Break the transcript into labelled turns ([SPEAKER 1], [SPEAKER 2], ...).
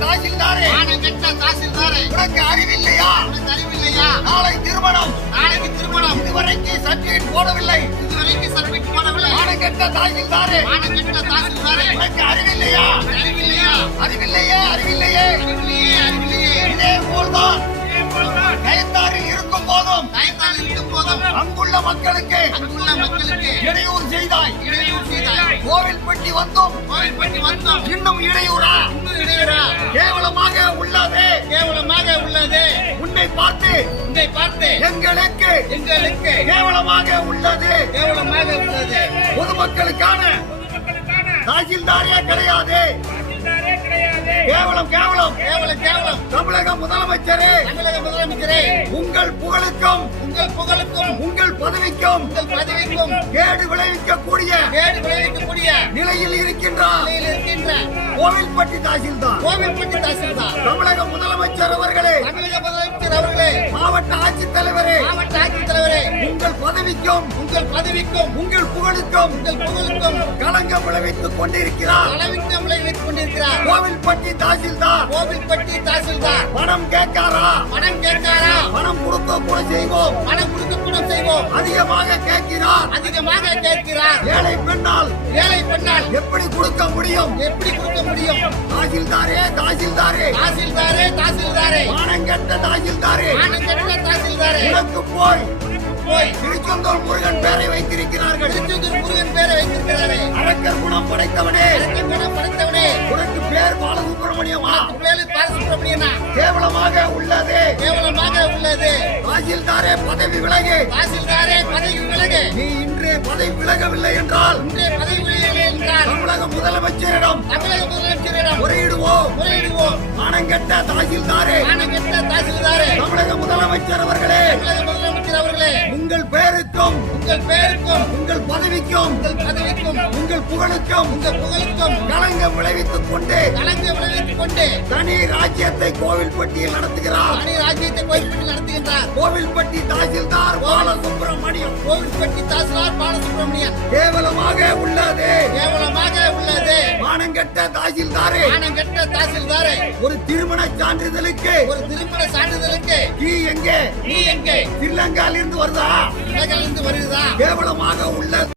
[SPEAKER 1] தாசில்தாரே.
[SPEAKER 2] நான் கெட்ட தாசில்தாரே.
[SPEAKER 1] உனக்கு அறிவில்லையா?
[SPEAKER 2] உனக்கு அறிவில்லையா?
[SPEAKER 1] நாளை திருமணம்.
[SPEAKER 2] நாளைக்கு திருமணம்.
[SPEAKER 1] இதுவரைக்கு சர்டிபிகேட் போடவில்லை.
[SPEAKER 2] இதுவரைக்கு சர்டிபிகேட் போடவில்லை. நான்
[SPEAKER 1] கெட்ட தாசில்தாரே.
[SPEAKER 2] நான் கெட்ட தாசில்தாரே.
[SPEAKER 1] உனக்கு அறிவில்லையா?
[SPEAKER 2] அறிவில்லையா?
[SPEAKER 1] அறிவில்லையே அறிவில்லையே.
[SPEAKER 2] அறிவில்லையே அறிவில்லையே.
[SPEAKER 1] இருக்கும் போதும்.
[SPEAKER 2] நயத்தாரில் இருக்கும் போதும்.
[SPEAKER 1] அங்குள்ள மக்களுக்கு
[SPEAKER 2] அங்குள்ள மக்களுக்கு
[SPEAKER 1] இடையூறு செய்தாய்.
[SPEAKER 2] இடையூறு செய்தாய்.
[SPEAKER 1] கோவில்பட்டி வந்தும்.
[SPEAKER 2] கோவில்பட்டி வந்தோம்.
[SPEAKER 1] இன்னும் இடையூறா?
[SPEAKER 2] இன்னும் இடையூறா?
[SPEAKER 1] கேவலமாக உள்ளது.
[SPEAKER 2] கேவலமாக உள்ளது.
[SPEAKER 1] உன்னை பார்த்து
[SPEAKER 2] உன்னை பார்த்து
[SPEAKER 1] எங்களுக்கு
[SPEAKER 2] எங்களுக்கு
[SPEAKER 1] கேவலமாக உள்ளது.
[SPEAKER 2] கேவலமாக உள்ளது.
[SPEAKER 1] பொதுமக்களுக்கான தாசில்தாரே கிடையாது. கேவலம் கேவலம்.
[SPEAKER 2] கேவலம் கேவலம்.
[SPEAKER 1] தமிழக முதலமைச்சரே.
[SPEAKER 2] தமிழக முதலமைச்சரே.
[SPEAKER 1] உங்கள் புகழுக்கும்
[SPEAKER 2] உங்கள் புகழுக்கும்
[SPEAKER 1] உங்கள் பதவிக்கும்
[SPEAKER 2] உங்கள் பதவிக்கும்
[SPEAKER 1] கேடு விளைவிக்கக்கூடிய
[SPEAKER 2] கேடு விளைவிக்கக்கூடிய
[SPEAKER 1] நிலையில் இருக்கின்றார்.
[SPEAKER 2] நிலையில் இருக்கின்ற
[SPEAKER 1] கோவில்பட்டி தாசில்தார்.
[SPEAKER 2] கோவில்பட்டி தாசில்தார்.
[SPEAKER 1] தமிழக முதலமைச்சர் அவர்களே
[SPEAKER 2] தமிழக முதலமைச்சர் அவர்களே
[SPEAKER 1] மாவட்ட ஆட்சித்தலைவரே
[SPEAKER 2] மாவட்ட
[SPEAKER 1] பதவிக்கும்
[SPEAKER 2] உங்கள் பதவிக்கும்
[SPEAKER 1] உங்கள் புகழுக்கும்
[SPEAKER 2] உங்கள் புகழுக்கும்
[SPEAKER 1] களங்கம் விளைவித்துக் கொண்டிருக்கிறார்.
[SPEAKER 2] அளவிற்கு விளைவித்துக் கொண்டிருக்கிறார்.
[SPEAKER 1] கோவில்பட்டி தாசில்தார்.
[SPEAKER 2] கோவில்பட்டி தாசில்தார்.
[SPEAKER 1] பணம் கேட்காரா?
[SPEAKER 2] பணம் கேட்காரா?
[SPEAKER 1] பணம் கொடுக்க கூட செய்வோம்.
[SPEAKER 2] பணம் கொடுக்க கூட செய்வோம்.
[SPEAKER 1] அதிகமாக கேட்கிறார்.
[SPEAKER 2] அதிகமாக கேட்கிறார்.
[SPEAKER 1] ஏழை பெண்ணால்
[SPEAKER 2] ஏழை பெண்ணால்
[SPEAKER 1] எப்படி கொடுக்க முடியும்?
[SPEAKER 2] எப்படி கொடுக்க முடியும்?
[SPEAKER 1] தாசில்தாரே தாசில்தாரே.
[SPEAKER 2] தாசில்தாரே தாசில்தாரே.
[SPEAKER 1] மானங்கெட்ட தாசில்தாரே.
[SPEAKER 2] மானம் கெட்ட தாசில்தாரே.
[SPEAKER 1] உனக்கு போய்
[SPEAKER 2] போய்
[SPEAKER 1] திருச்செந்தூர் முருகன் பேரை வைத்திருக்கிறார்கள்.
[SPEAKER 2] திருச்செந்தூர் முருகன் பேரை வைத்திருக்கிறாரே.
[SPEAKER 1] அரக்கர் குணம் படைத்தவனே.
[SPEAKER 2] அரக்கன் குணம் படைத்தவனே.
[SPEAKER 1] உனக்கு பேர் பாலசுப்பிரமணியமா
[SPEAKER 2] வேலு பாலசுப்ரமணியனா?
[SPEAKER 1] கேவலமாக உள்ளது.
[SPEAKER 2] கேவலமாக உள்ளது.
[SPEAKER 1] தாசில்தாரே பதவி விலகு.
[SPEAKER 2] தாசில்தாரே பதவி விலகு.
[SPEAKER 1] நீ இன்றே பதவி விலகவில்லை என்றால்
[SPEAKER 2] இன்றைய பதவி விலகு என்றால்
[SPEAKER 1] தமிழக முதலமைச்சரிடம்
[SPEAKER 2] தமிழக முதலமைச்சரிடம்
[SPEAKER 1] முறையிடுவோம்.
[SPEAKER 2] முறையிடுவோம்.
[SPEAKER 1] மானங்கெட்ட தாசில்தாரே.
[SPEAKER 2] மானம் கெட்ட தாசில்தாரே.
[SPEAKER 1] தமிழக முதலமைச்சர் அவர்களே. உங்கள் பேருக்கும்
[SPEAKER 2] உங்கள் பேருக்கும்
[SPEAKER 1] உங்கள் பதவிக்கும் உங்கள்
[SPEAKER 2] பதவிக்கும்
[SPEAKER 1] உங்கள் புகழுக்கும்
[SPEAKER 2] உங்கள் புகழுக்கும்
[SPEAKER 1] களங்கம் விளைவித்துக் கொண்டு
[SPEAKER 2] கலங்க விளைவித்துக் கொண்டு
[SPEAKER 1] தனி ராஜ்யத்தை கோவில்பட்டியில் நடத்துகிறார்.
[SPEAKER 2] தனி ராஜ்யத்தை கோயில்பட்டி நடத்துகின்றார்.
[SPEAKER 1] கோவில்பட்டி தாசில்தார் பாலசுப்பிரமணியம்
[SPEAKER 2] கோவில்பட்டி தாசில்தார் பாலசுப்ரமணியன்
[SPEAKER 1] மானங்கெட்ட தாசில்தாரே.
[SPEAKER 2] மானம் கெட்ட தாசில்தாரே.
[SPEAKER 1] ஒரு திருமண சான்றிதழுக்கு.
[SPEAKER 2] ஒரு திருமண சான்றிதழுக்கு.
[SPEAKER 1] நீ எங்கே?
[SPEAKER 2] நீ எங்கே?
[SPEAKER 1] ஸ்ரீலங்கால இருந்து வருதா?
[SPEAKER 2] உலகிலிருந்து வருகிறதா
[SPEAKER 1] கேவலமாக உள்ளது